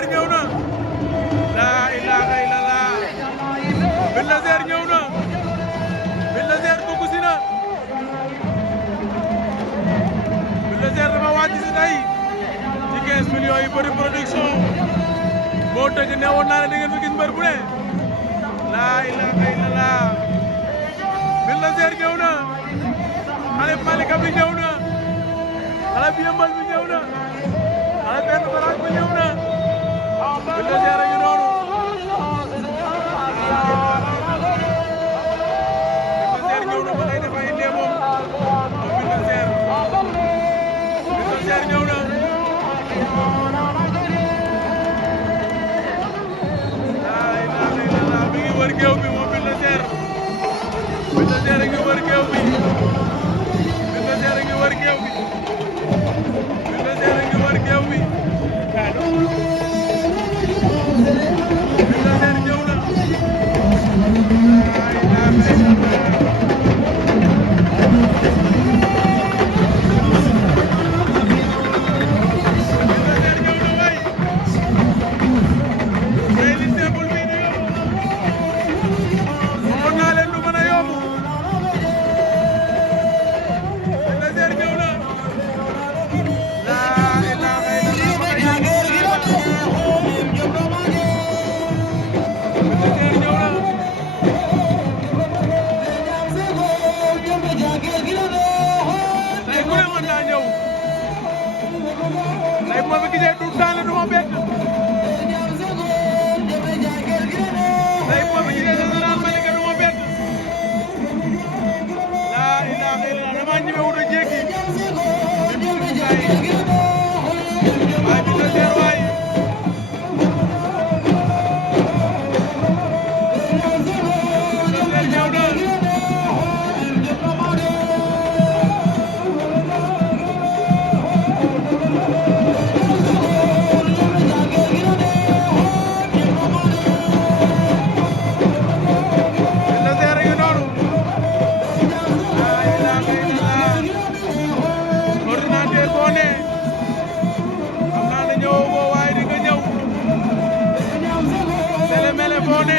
Bulldozer ñëw na laa ilaaha illallah Bulldozer ñëw na Bulldozer dugg si na Bulldozer dafa wàcc si tey ci 15 millions yi bëri production moo tëj ne woon naa ne da ngeen fi gis mbër bu ne laa ilaaha illallah Bulldozer ñëw na xale Malika bi ñëw na xale bi yëmbal bi ñëw na xale benn baraag bi ñëw na Bulldozer a ngi noonu Bulldozer ñëw na ba ngay def ay léeboom Bulldozer ñëw na laa ilaaha illallah mi ngi wër géew bi moom Bulldozer a ngi wër géew bi Bulldozer a ngi wër géew bi Bulldozer a ngi wër géew bi Bulldozer ñëw na laa ilaaha illallah tey moo fi gisee du daane du ma bett tey moo fi gisee Général Malika du ma bett laa ilaaha illallah dama ñëwee wut a jéggi waay Bulldozer waay Bulldozer ñëw na Mele Fone